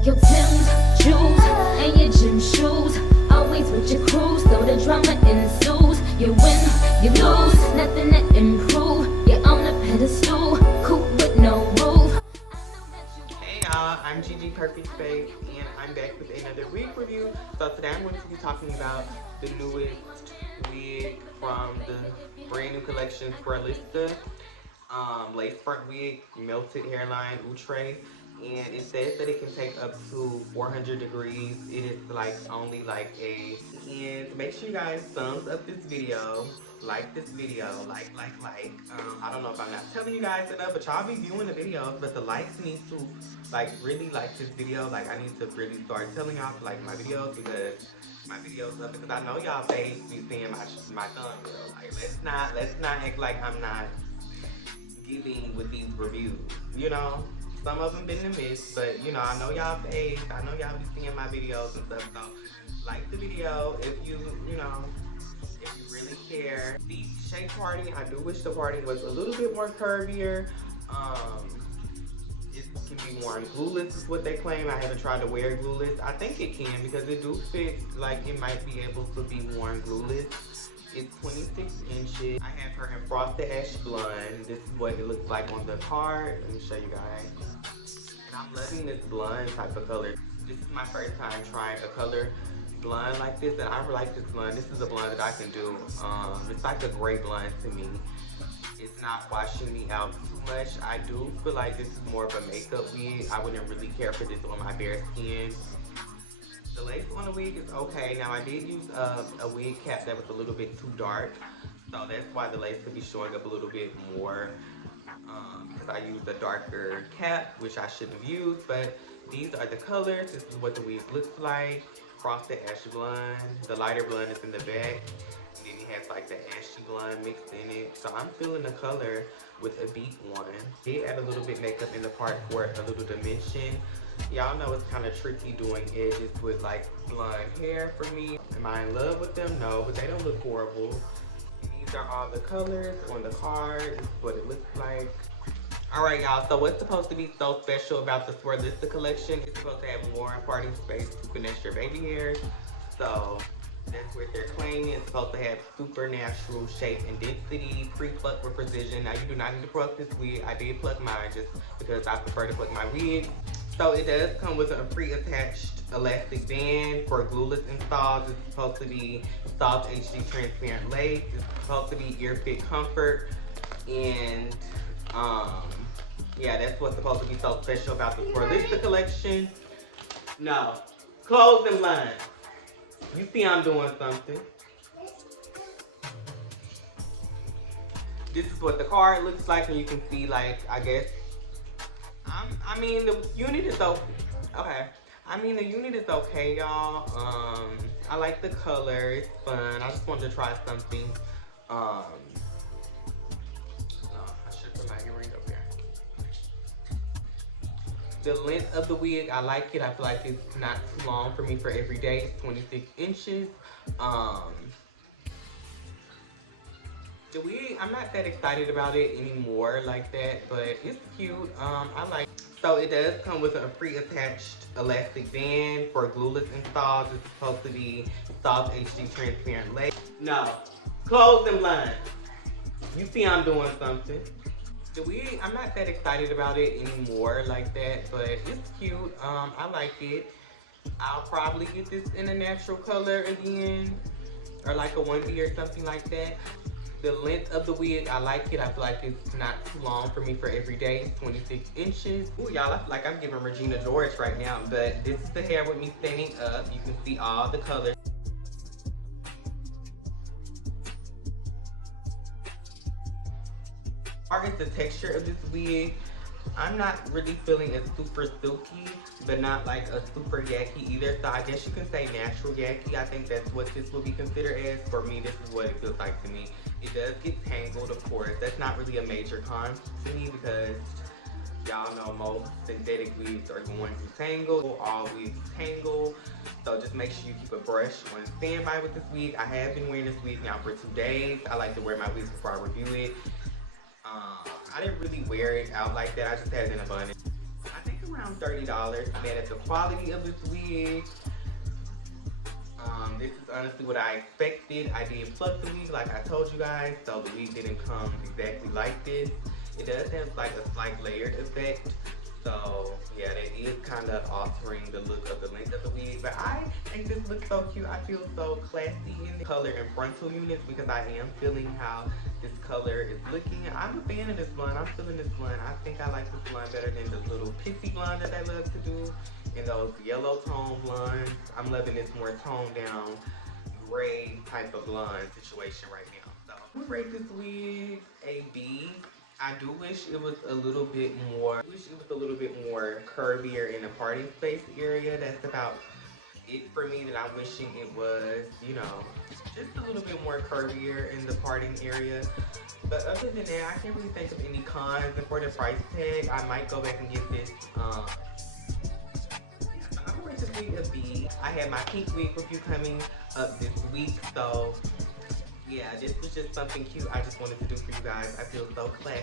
like your Tim's shoes and your gym shoes. Always with your crew, so the drama ensues. You win, you lose, nothing to improve. You're on a pedestal, coupe with no roof. Hey y'all, I'm Gigi Perfectface and I'm back with another wig review. So today I'm going to be talking about the newest wig from the brand new collection Swirlista. Lace front wig, melted hairline, Outre. And it says that it can take up to 400 degrees. It is like only like a, and make sure you guys thumbs up this video, like this video, like. I don't know if I'm not telling you guys enough, but y'all be viewing the videos, but the likes need to like really like this video. Like I need to really start telling y'all to like my videos because my videos up, because I know y'all face be seeing my thumbnail. Like let's not act like I'm not giving with these reviews, you know. Some of them been a miss, but you know, I know y'all face, I know y'all be seeing my videos and stuff, so like the video if you know, if you really care. The shape parting, I do wish the parting was a little bit more curvier. It can be worn glueless is what they claim. I haven't tried to wear glueless. I think it can because it do fit, like it might be able to be worn glueless. It's 26 inches. I have her in Frosted Ash Blonde. This is what it looks like on the card. Let me show you guys. And I'm loving this blonde type of color. This is my first time trying a color blonde like this, and I really like this blonde. This is a blonde that I can do. It's like a gray blonde to me. It's not washing me out too much. I do feel like this is more of a makeup wig. I wouldn't really care for this on my bare skin. The lace on the wig is okay. Now I did use a wig cap that was a little bit too dark, so that's why the lace could be showing up a little bit more, because I used a darker cap, which I shouldn't have used. But these are the colors. This is what the wig looks like. Frosted Ash Blonde. The lighter blonde is in the back, and then it has like the ashy blonde mixed in it. So I'm feeling the color with a deep one. Did add a little bit makeup in the part for a little dimension. Y'all know it's kind of tricky doing edges with like blonde hair for me. Am I in love with them? No, but they don't look horrible. These are all the colors on the card. This is what it looks like. All right, y'all, so what's supposed to be so special about the Swirlista collection? It's supposed to have more parting space to finesse your baby hairs. So that's what they're claiming. It's supposed to have supernatural shape and density, pre-pluck with precision. Now you do not need to pluck this wig. I did pluck mine just because I prefer to pluck my wig. So it does come with a pre-attached elastic band for glueless installs. It's supposed to be soft HD transparent lace. It's supposed to be ear fit comfort. And yeah, that's what's supposed to be so special about the Swirlista collection. No, close them lines. You see I'm doing something. This is what the card looks like, and you can see, like, I guess, I mean, the unit is okay. I mean, the unit is okay, y'all. I like the color. It's fun. I just wanted to try something. I should put my earring up there. The length of the wig, I like it. I feel like it's not too long for me for every day. It's 26 inches. The wig, I'm not that excited about it anymore like that, but it's cute. I like it. So it does come with a pre-attached elastic band for glueless installs. It's supposed to be soft HD transparent lace. No, close them lines. You see I'm doing something. The wig, I'm not that excited about it anymore like that, but it's cute. I like it. I'll probably get this in a natural color again, or like a 1B or something like that. The length of the wig, I like it. I feel like it's not too long for me for every day. It's 26 inches. Ooh, y'all, I feel like I'm giving Regina George right now, but this is the hair with me standing up. You can see all the colors. As far as the texture of this wig, I'm not really feeling it super silky, but not like a super yucky either. So I guess you can say natural yucky. I think that's what this will be considered as. For me, this is what it feels like to me. It does get tangled, of course. That's not really a major con to me because y'all know most synthetic wigs are going to tangle. All wigs tangle. So just make sure you keep a brush on standby with this wig. I have been wearing this wig now for 2 days. I like to wear my wigs before I review it. I didn't really wear it out like that. I just had it in a bun. I think around $30. I'm mad at the quality of this wig. This is honestly what I expected. I did pluck the wig like I told you guys, so the wig didn't come exactly like this. It does have like a slight layered effect. So yeah, that is kind of altering the look of the length of the wig. But I think this looks so cute. I feel so classy in the color and frontal units because I am feeling how this color is looking. I'm a fan of this blonde. I'm feeling this blonde. I think I like this blonde better than the little pixie blonde that I love to do. And those yellow tone blondes. I'm loving this more toned down gray type of blonde situation right now. So I'm gonna rate this wig a B. I do wish it was a little bit more, curvier in the party space area. That's about it for me, that I'm wishing it was, you know, just a little bit more curvier in the parting area. But other than that, I can't really think of any cons. And for the price tag, I might go back and get this, I'm going to rate this wig a B. I had my pink wig review coming up this week, so yeah, this was just something cute I just wanted to do for you guys. I feel so classy.